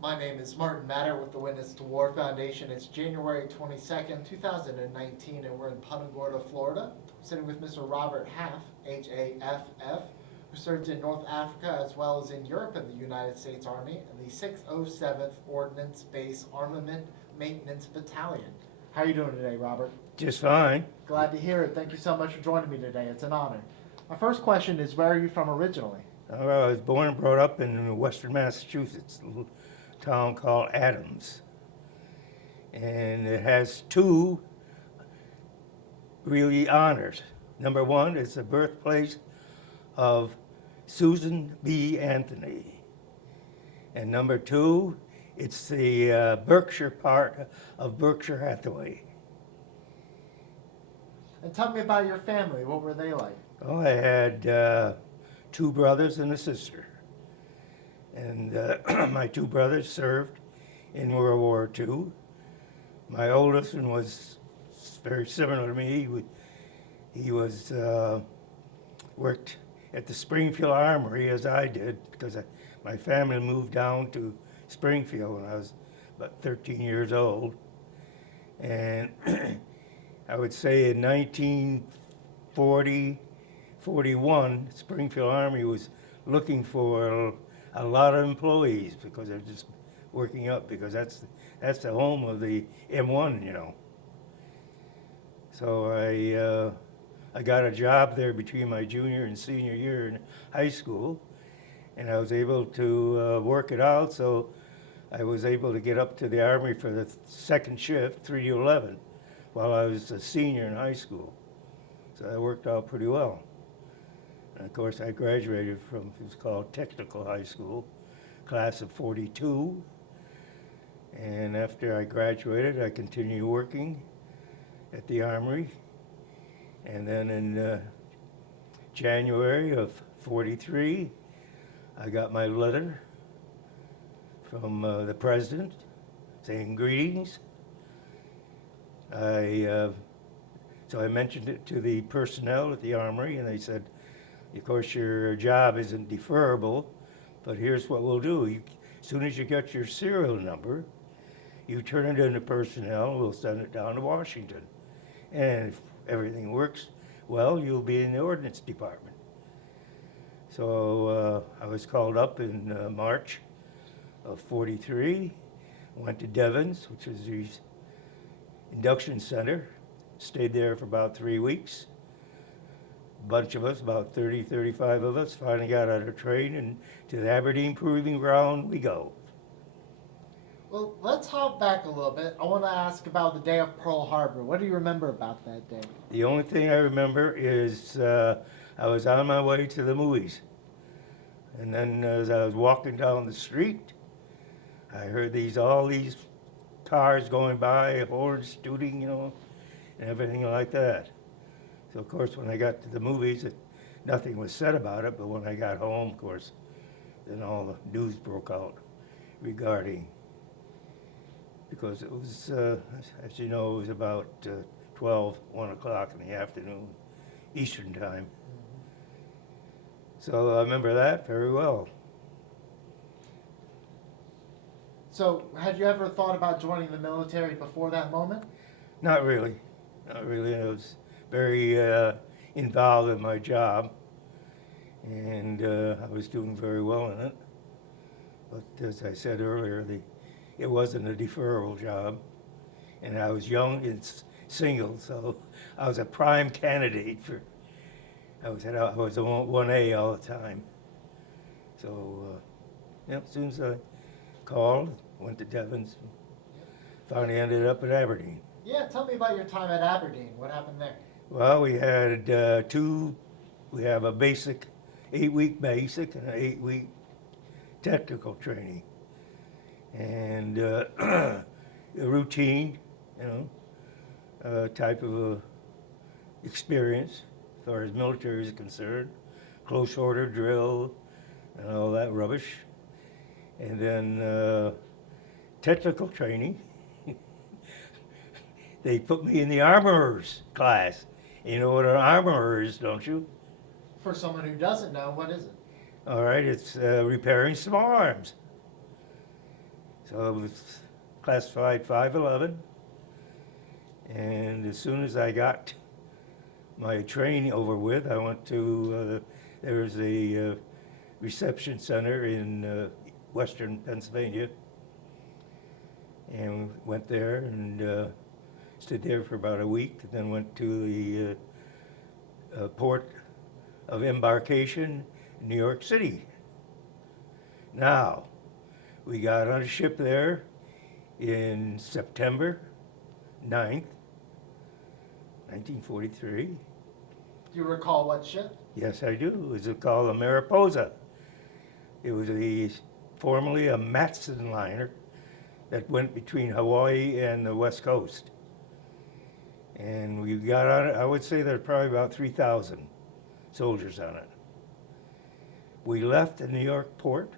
My name is Martin Matter with the Witness to War Foundation. It's January 22nd, 2019, and we're in Punta Gorda, Florida. I'm sitting with Mr. Robert Haff, H-A-F-F, who served in North Africa as well as in Europe in the United States Army in the 607th Ordnance Base Armament Maintenance Battalion. How are you doing today, Robert? Just fine. Glad to hear it. Thank you so much for joining me today. It's an honor. My first question is, where are you from originally? I was born and brought up in western Massachusetts, a little town called Adams. And it has two really honors. Number one, it's the birthplace of Susan B. Anthony. And number two, it's the Berkshire part of Berkshire Hathaway. And tell me about your family. What were they like? Oh, I had two brothers and a sister. And my two brothers served in World War II. My oldest one was very similar to me. He was worked at the Springfield Armory as I did, because my family moved down to Springfield when I was about 13 years old. And I would say in 1940, 41, Springfield Army was looking for a lot of employees because they're just working up, because that's the home of the M1, you know. So I got a job there between my junior and senior year in high school, and I was able to work it out, so I was able to get up to the Army for the second shift, 3 to 11, while I was a senior in high school. So that worked out pretty well. And of course, I graduated from, it was called Technical High School, class of 42. And after I graduated, I continued working at the Armory. And then in January of 43, I got my letter from the president saying greetings. So I mentioned it to the personnel at the Armory, and they said, of course, your job isn't deferrable, but here's what we'll do. As soon as you get your serial number, you turn it in to personnel, and we'll send it down to Washington. And if everything works well, you'll be in the Ordnance Department. So I was called up in March of 43, went to Devens, which is the induction center, stayed there for about 3 weeks. A bunch of us, about 30, 35 of us, finally got out of train, and to the Aberdeen Proving Ground we go. Well, let's hop back a little bit. I want to ask about the day of Pearl Harbor. What do you remember about that day? The only thing I remember is I was on my way to the movies. And then as I was walking down the street, I heard all these cars going by, horns tooting, you know, and everything like that. So, of course, when I got to the movies, nothing was said about it, but when I got home, of course, then all the news broke out regarding, because it was, as you know, it was about 1 o'clock in the afternoon, Eastern time. So I remember that very well. So, had you ever thought about joining the military before that moment? Not really. Not really. I was very involved in my job, and I was doing very well in it. But as I said earlier, it wasn't a deferral job, and I was young and single, so I was a prime candidate for. I was a 1A all the time. So, as soon as I called, went to Devens, finally ended up at Aberdeen. Yeah, tell me about your time at Aberdeen. What happened there? Well, we had we have a basic, 8-week basic and an 8-week technical training. And a routine, you know, type of experience as far as military is concerned, close order drill and all that rubbish. And then technical training. They put me in the armorers class. You know what an armorer is, don't you? For someone who doesn't know, what is it? All right, it's repairing small arms. So I was classified 511. And as soon as I got my training over with, I went to, there was a reception center in western Pennsylvania. And went there and stayed there for about a week, and then went to the port of embarkation in New York City. Now, we got on a ship there in September 9th, 1943. Do you recall what ship? Yes, I do. It was called a Mariposa. It was formerly a Matson liner that went between Hawaii and the West Coast. And we got on it, I would say there were probably about 3,000 soldiers on it. We left the New York port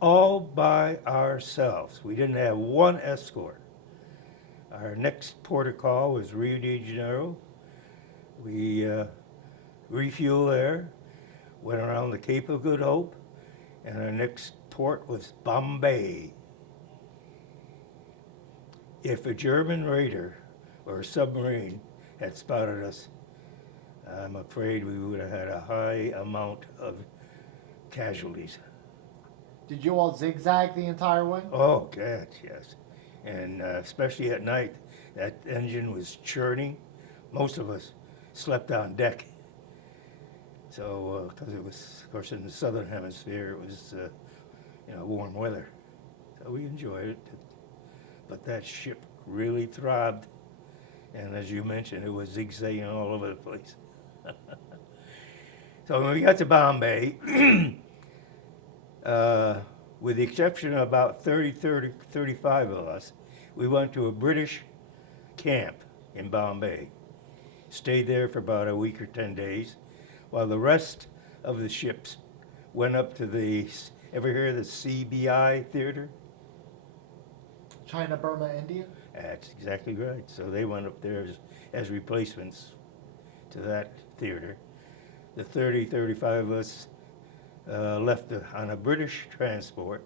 all by ourselves. We didn't have one escort. Our next port of call was Rio de Janeiro. We refueled there, went around the Cape of Good Hope, and our next port was Bombay. If a German raider or a submarine had spotted us, I'm afraid we would have had a high amount of casualties. Did you all zigzag the entire way? Oh, God, yes. And especially at night, that engine was churning. Most of us slept on deck. So, because it was, of course, in the southern hemisphere, it was, warm weather. So we enjoyed it. But that ship really throbbed. And as you mentioned, it was zigzagging all over the place. So when we got to Bombay, with the exception of about 35 of us, we went to a British camp in Bombay. Stayed there for about a week or 10 days, while the rest of the ships went up to ever hear of the CBI theater? China, Burma, India? That's exactly right. So they went up there as replacements to that theater. The 35 of us left on a British transport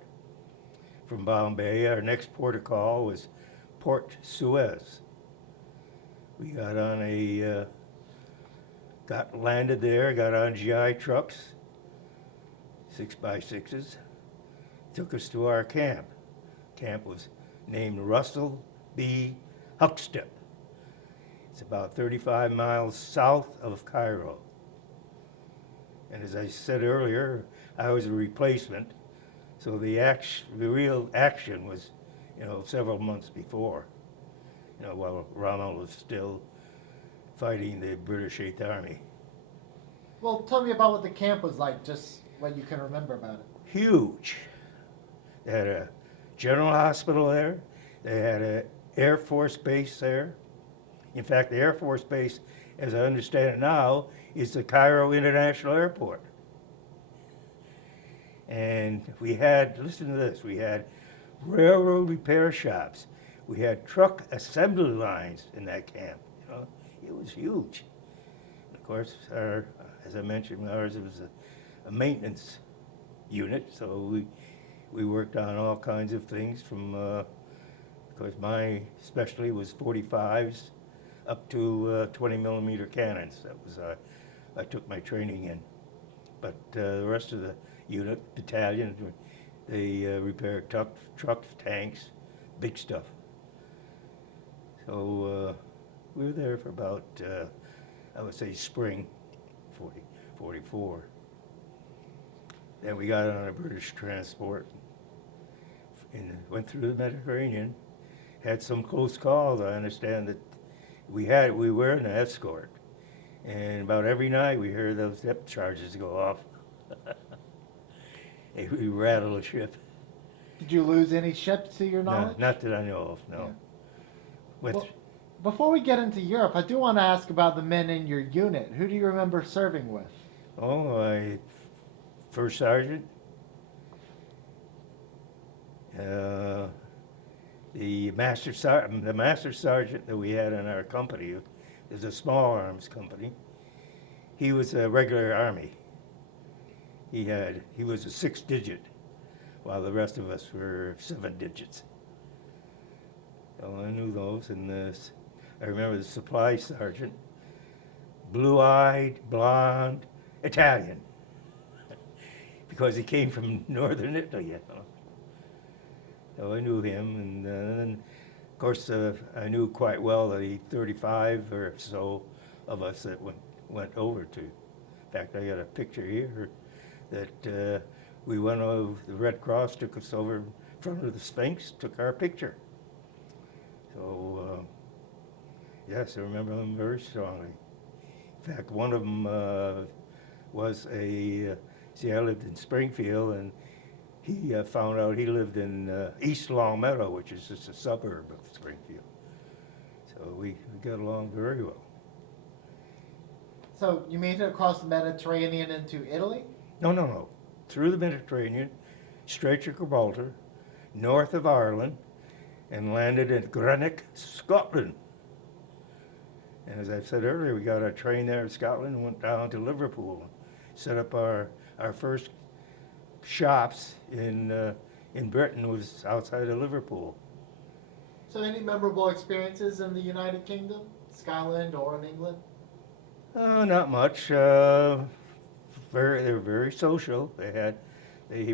from Bombay. Our next port of call was Port Suez. We got on landed there, got on GI trucks, 6x6s, took us to our camp. Camp was named Russell B. Huckstep. It's about 35 miles south of Cairo. And as I said earlier, I was a replacement, so the real action was, several months before, while Rommel was still fighting the British Eighth Army. Well, tell me about what the camp was like, just what you can remember about it. Huge. They had a general hospital there. They had an Air Force base there. In fact, the Air Force base, as I understand it now, is the Cairo International Airport. And listen to this, we had railroad repair shops. We had truck assembly lines in that camp. It was huge. And of course, as I mentioned, ours was a maintenance unit, so we worked on all kinds of things from, of course, my specialty was 45s up to 20 millimeter cannons. That was, I took my training in. But the rest of the unit, battalion, they repaired trucks, tanks, big stuff. So we were there for about, I would say spring 44. Then we got on a British transport and went through the Mediterranean. Had some close calls. I understand that we were in an escort, and about every night we heard those depth charges go off. We rattled a ship. Did you lose any ships to your knowledge? No, not that I know of, no. Yeah. With, Well, before we get into Europe, I do want to ask about the men in your unit. Who do you remember serving with? my first sergeant, the master sergeant that we had in our company is a small arms company. He was a regular Army. He was a 6-digit while the rest of us were 7 digits. So I knew those, and I remember the supply sergeant, blue-eyed, blonde, Italian, because he came from northern Italy, you know. So I knew him, and then, of course, I knew quite well the 35 or so of us that went over to. In fact, I got a picture here that we went over, the Red Cross took us over in front of the Sphinx, took our picture. So, yes, I remember them very strongly. In fact, one of them was see, I lived in Springfield, and he found out he lived in East Longmeadow, which is just a suburb of Springfield. So we got along very well. So you made it across the Mediterranean into Italy? No. Through the Mediterranean, straight to Gibraltar, north of Ireland, and landed in Greenock, Scotland. And as I said earlier, we got a train there in Scotland and went down to Liverpool, set up our first shops in Britain was outside of Liverpool. So any memorable experiences in the United Kingdom, Scotland, or in England? Not much. They were very social. They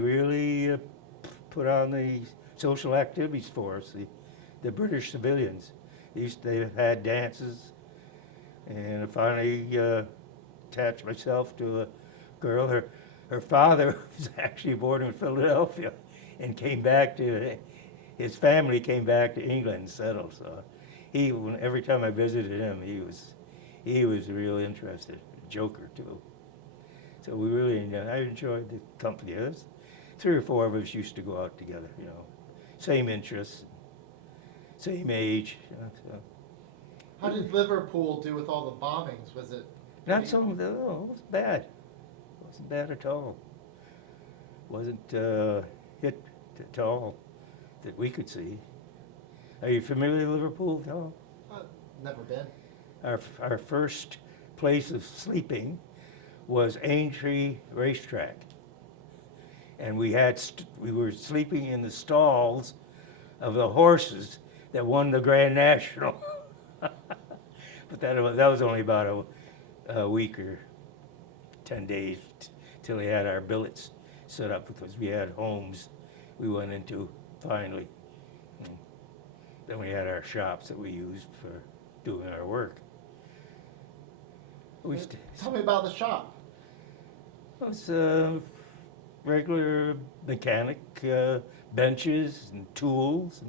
really put on the social activities for us. The British civilians. They had dances, and I finally attached myself to a girl. Her father was actually born in Philadelphia, and his family came back to England and settled. So every time I visited him, he was real interested, a joker too. So I enjoyed the company. There's 3 or 4 of us used to go out together, you know, same interests, same age. You know, so. How did Liverpool do with all the bombings? Was it? Not so, no, it wasn't bad. It wasn't bad at all. Wasn't hit at all that we could see. Are you familiar with Liverpool? No. Never been. Our first place of sleeping was Aintree Racetrack, and we were sleeping in the stalls of the horses that won the Grand National. But that was only about a week or 10 days till we had our billets set up, because we had homes we went into finally. And then we had our shops that we used for doing our work. Tell me about the shop. It was regular mechanic, benches and tools,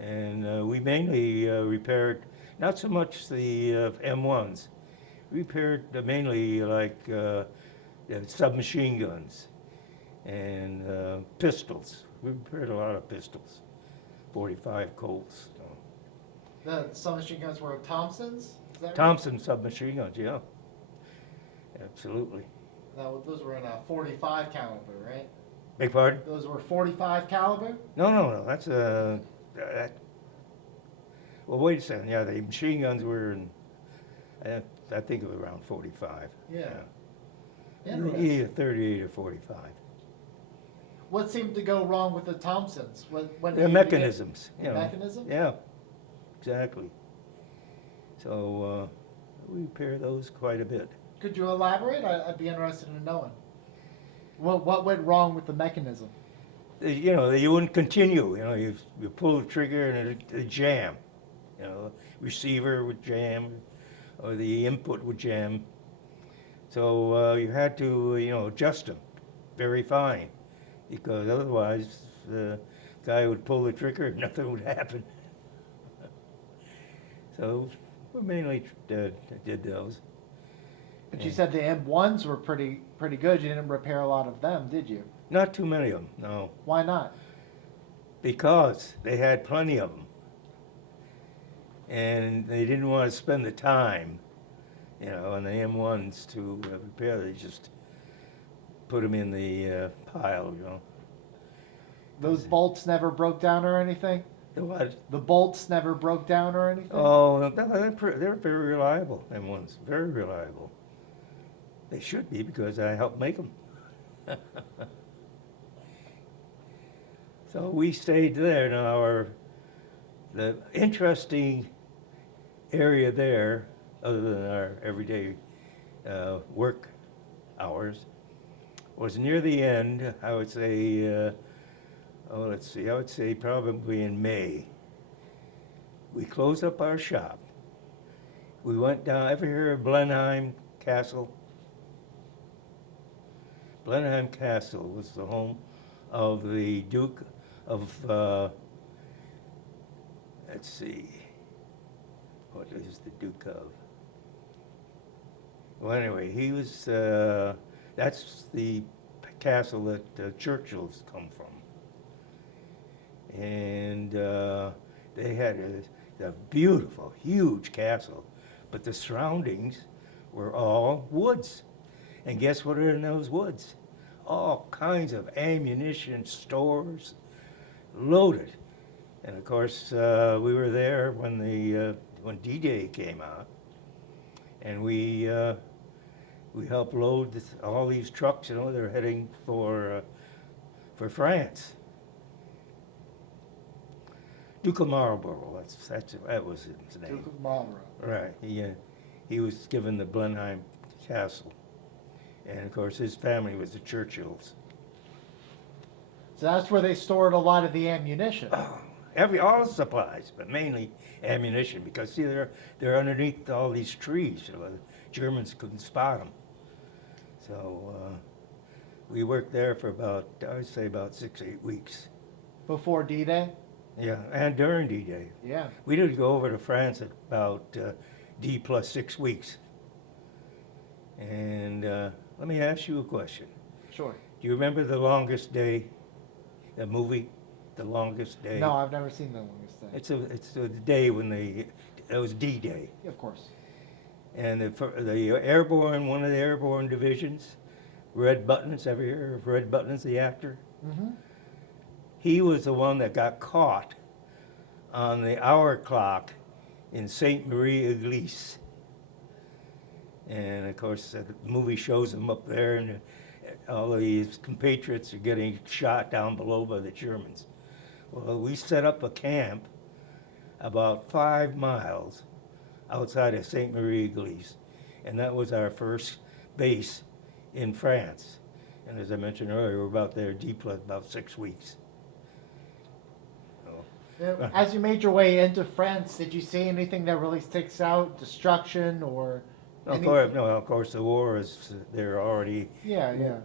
and we mainly repaired, not so much the M1s, we repaired mainly like submachine guns and pistols. We repaired a lot of pistols, 45 Colts. The submachine guns were Thompsons? Is that right? Thompson submachine guns, yeah. Absolutely. Those were in a 45 caliber, right? Beg pardon? Those were 45 caliber? No. That's well, wait a second. Yeah, the machine guns were in, I think it was around 45. Yeah. Either 38 or 45. What seemed to go wrong with the Thompsons? The mechanisms. You know. Mechanism? Yeah, exactly. So we repair those quite a bit. Could you elaborate? I'd be interested in knowing. What went wrong with the mechanism? You know, you wouldn't continue. You know, you pull the trigger and it jam. You know, receiver would jam, or the input would jam. So you had to, adjust them very fine, because otherwise the guy would pull the trigger and nothing would happen. So we mainly did those. But you said the M1s were pretty good. You didn't repair a lot of them, did you? Not too many of them, no. Why not? Because they had plenty of them. And they didn't want to spend the time, on the M1s to repair. They just put them in the pile, Those bolts never broke down or anything? The what? The bolts never broke down or anything? Oh, they're very reliable, M1s, very reliable. They should be, because I helped make them. So we stayed there. Now, the interesting area there, other than our everyday work hours, was near the end. I would say, let's see, I would say probably in May. We closed up our shop. We went down. Ever hear of Blenheim Castle? Blenheim Castle was the home of the Duke of, let's see, what is the Duke of? Well, anyway, he was, that's the castle that Churchill's come from. And they had a beautiful, huge castle, but the surroundings were all woods. And guess what are in those woods? All kinds of ammunition stores, loaded. And of course, we were there when when D-Day came out, and we helped load all these trucks. You know, they're heading for France. Duke of Marlborough. That was his name. Duke of Marlborough. Right. He was given the Blenheim Castle. And of course, his family was the Churchills. So that's where they stored a lot of the ammunition. All the supplies, but mainly ammunition, because see, they're underneath all these trees, so the Germans couldn't spot them. So we worked there for about, I would say, about 6-8 weeks. Before D-Day? Yeah, and during D-Day. Yeah. We did go over to France at about D plus 6 weeks. And let me ask you a question. Sure. Do you remember The Longest Day, the movie, The Longest Day? No, I've never seen The Longest Day. It's the day when it was D-Day. Of course. And the airborne, one of the airborne divisions, Red Buttons, ever hear of Red Buttons, the actor? Mm-hmm. He was the one that got caught on the hour clock in Sainte Marie Église. And of course, the movie shows him up there, and all of these compatriots are getting shot down below by the Germans. Well, we set up a camp about 5 miles outside of Sainte Marie Église, and that was our first base in France. And as I mentioned earlier, we're about there deep, about 6 weeks. As you made your way into France, did you see anything that really sticks out? Destruction or anything? Of course, the war is, they're already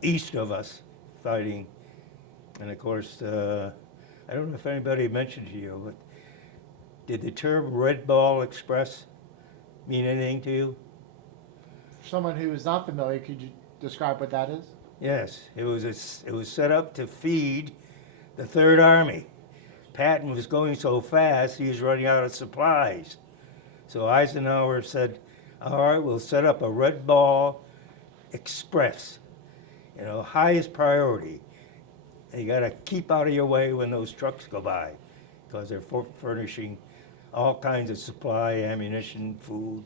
east of us fighting. And of course, I don't know if anybody mentioned to you, but did the term Red Ball Express mean anything to you? For someone who is not familiar, could you describe what that is? Yes, it was set up to feed the Third Army. Patton was going so fast, he was running out of supplies. So Eisenhower said, all right, we'll set up a Red Ball Express, highest priority. You got to keep out of your way when those trucks go by, because they're furnishing all kinds of supply, ammunition, food,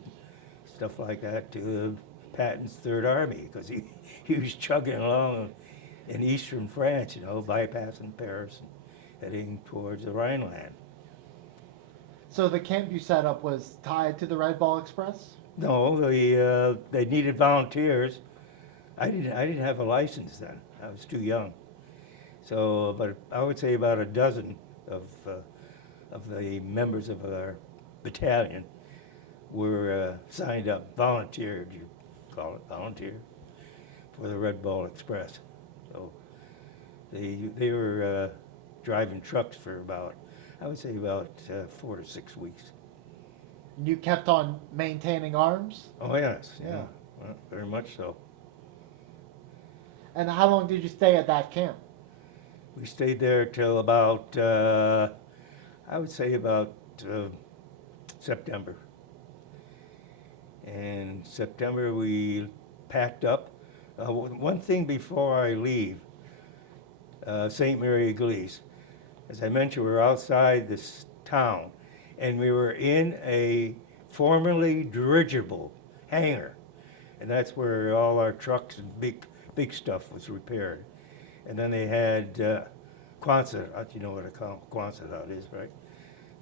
stuff like that to Patton's Third Army, because he was chugging along in eastern France, bypassing Paris and heading towards the Rhineland. So the camp you set up was tied to the Red Ball Express? No, they needed volunteers. I didn't have a license then. I was too young. So, but I would say about a dozen of the members of our battalion were signed up, volunteered, you call it, volunteer, for the Red Ball Express. So they were driving trucks for about, I would say about 4 to 6 weeks. You kept on maintaining arms? Oh yes, yeah, well, very much so. And how long did you stay at that camp? We stayed there till about, I would say about September. And September we packed up. One thing before I leave, St. Mary Église, as I mentioned, we were outside this town, and we were in a formerly dirigible hangar, and that's where all our trucks and big stuff was repaired. And then they had Quonset, you know what a Quonset hut is, right?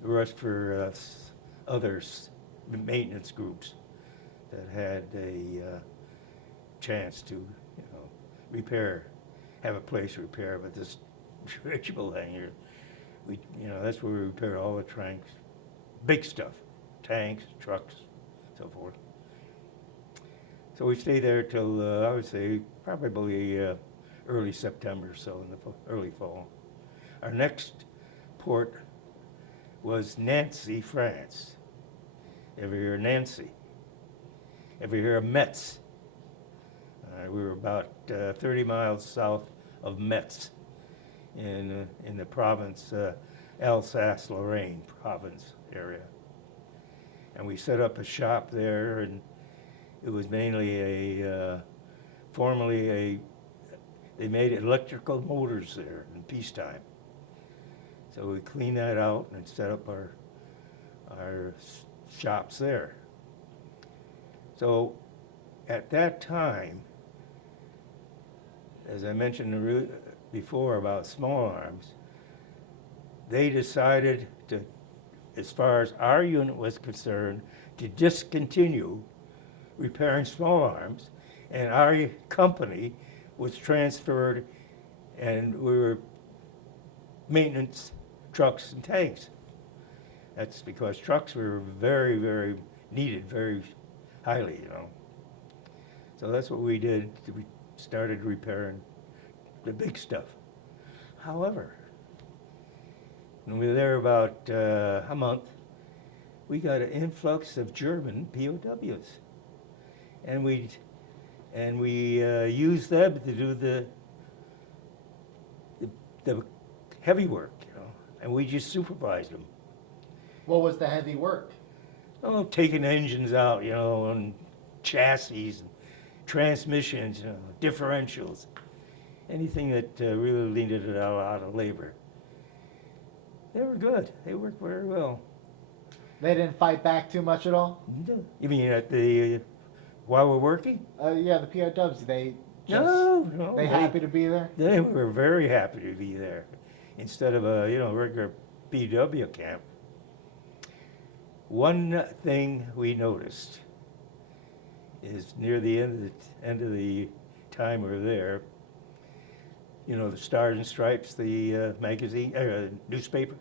The rest for others, maintenance groups that had a chance to, repair, have a place to repair. But this dirigible hangar, that's where we repair all the tanks, big stuff, tanks, trucks, so forth. So we stayed there till, I would say, probably early September, so in the early fall. Our next port was Nancy, France. Ever hear of Nancy? Ever hear of Metz? We were about 30 miles south of Metz in the province, Alsace-Lorraine province area. And we set up a shop there, and it was mainly they made electrical motors there in peacetime. So we cleaned that out and set up our shops there. So at that time, as I mentioned before about small arms, they decided to, as far as our unit was concerned, to discontinue repairing small arms, and our company was transferred, and we were maintenance trucks and tanks. That's because trucks were very, very needed, very highly, So that's what we did. We started repairing the big stuff. However, when we were there about a month, we got an influx of German POWs, and we used them to do the heavy work, and we just supervised them. What was the heavy work? Oh, taking engines out, and chassis, and transmissions, differentials, anything that really needed a lot of labor. They were good. They worked very well. They didn't fight back too much at all? You mean while we're working? Yeah, the POWs, they just... No. They happy to be there? They were very happy to be there. Instead of a, regular PW camp. One thing we noticed is near the end of the time we were there, the Stars and Stripes, the magazine, newspaper.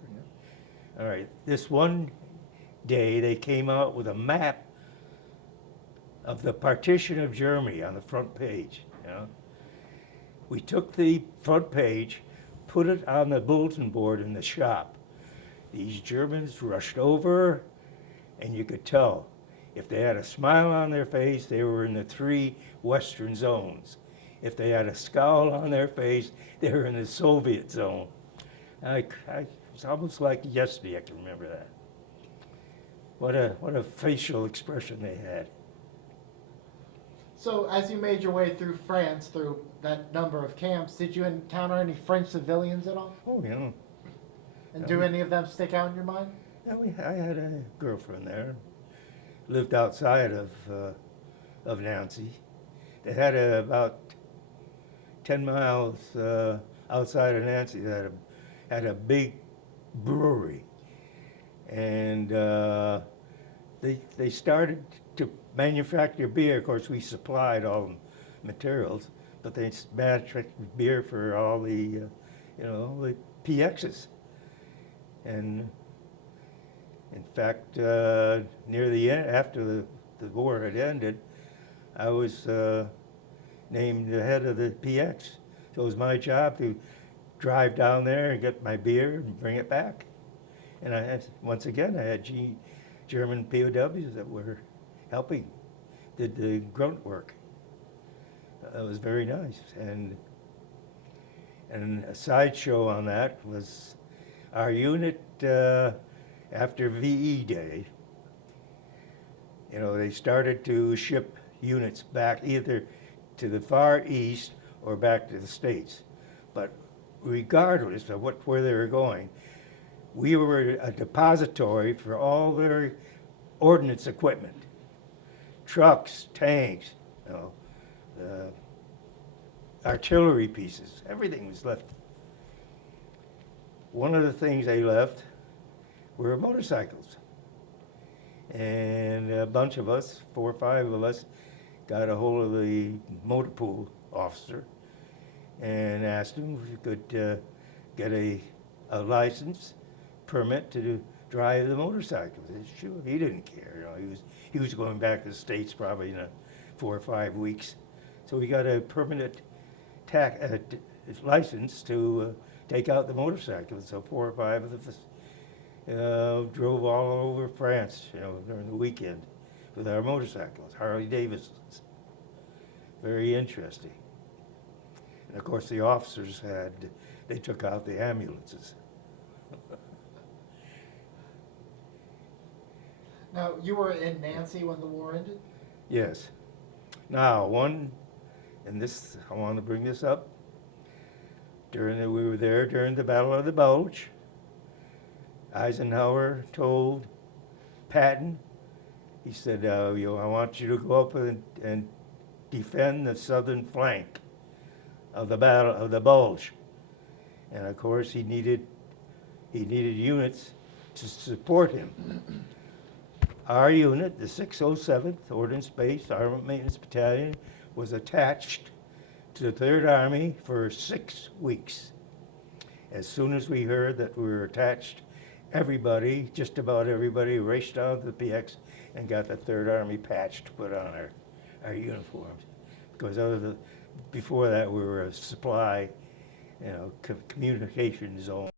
All right, this one day they came out with a map of the partition of Germany on the front page. We took the front page, put it on the bulletin board in the shop. These Germans rushed over, and you could tell if they had a smile on their face, they were in the 3 Western zones. If they had a scowl on their face, they were in the Soviet zone. It's almost like yesterday I can remember that. What a facial expression they had. So as you made your way through France, through that number of camps, did you encounter any French civilians at all? Oh, yeah. And do any of them stick out in your mind? Yeah, I had a girlfriend there. Lived outside of Nancy. They had about 10 miles outside of Nancy. They had a big brewery, and they started to manufacture beer. Of course, we supplied all the materials, but they manufactured beer for all the the PXs. And in fact, near the end, after the war had ended, I was named the head of the PX. So it was my job to drive down there and get my beer and bring it back. And once again, I had German POWs that were helping, did the grunt work. That was very nice. And a sideshow on that was our unit after VE Day. They started to ship units back either to the Far East or back to the States. But regardless of where they were going, we were a depository for all their ordnance equipment, trucks, tanks, artillery pieces. Everything was left. one of the things they left were motorcycles. And a bunch of us, 4 or 5 of us, got a hold of the motor pool officer and asked him if we could get a license permit to drive the motorcycles. He said, sure, he didn't care. You know, he was going back to the States probably in 4 or 5 weeks. So we got a permanent license to take out the motorcycles. So 4 or 5 of us drove all over France, you know, during the weekend with our motorcycles, Harley Davidsons. Very interesting. And of course, the officers they took out the ambulances. Now, you were in Nancy when the war ended? Yes. Now, and this, I want to bring this up. We were there during the Battle of the Bulge. Eisenhower told Patton, he said, I want you to go up and defend the southern flank of the Battle of the Bulge. And of course, he needed units to support him. Our unit, the 607th Ordnance-Based Armament Maintenance Battalion, was attached to the 3rd Army for 6 weeks. As soon as we heard that we were attached, just about everybody raced down to the PX and got the 3rd Army patch to put on our uniforms. Because before that we were a supply, communication zone.